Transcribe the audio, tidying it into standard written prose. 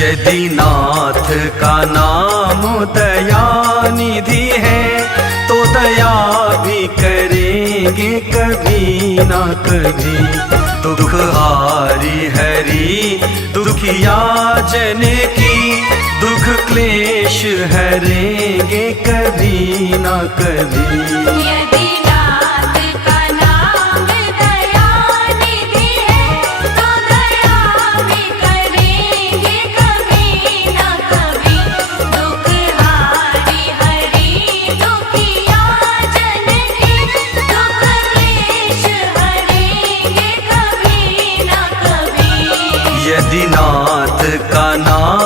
यदि नाथ का नाम दया निधि है तो दया भी करेंगे कभी ना कभी। दुख हारी हरि दुखिया जन की, दुख क्लेश हरेंगे कभी ना कभी। यदि नाथ का नाम दया निधि है तो दया भी करेंगे कभी ना कभी। दुख हारी हरि दुखिया जन की, दुख क्लेश हरेंगे कभी ना कभी। यदि नाथ का नाम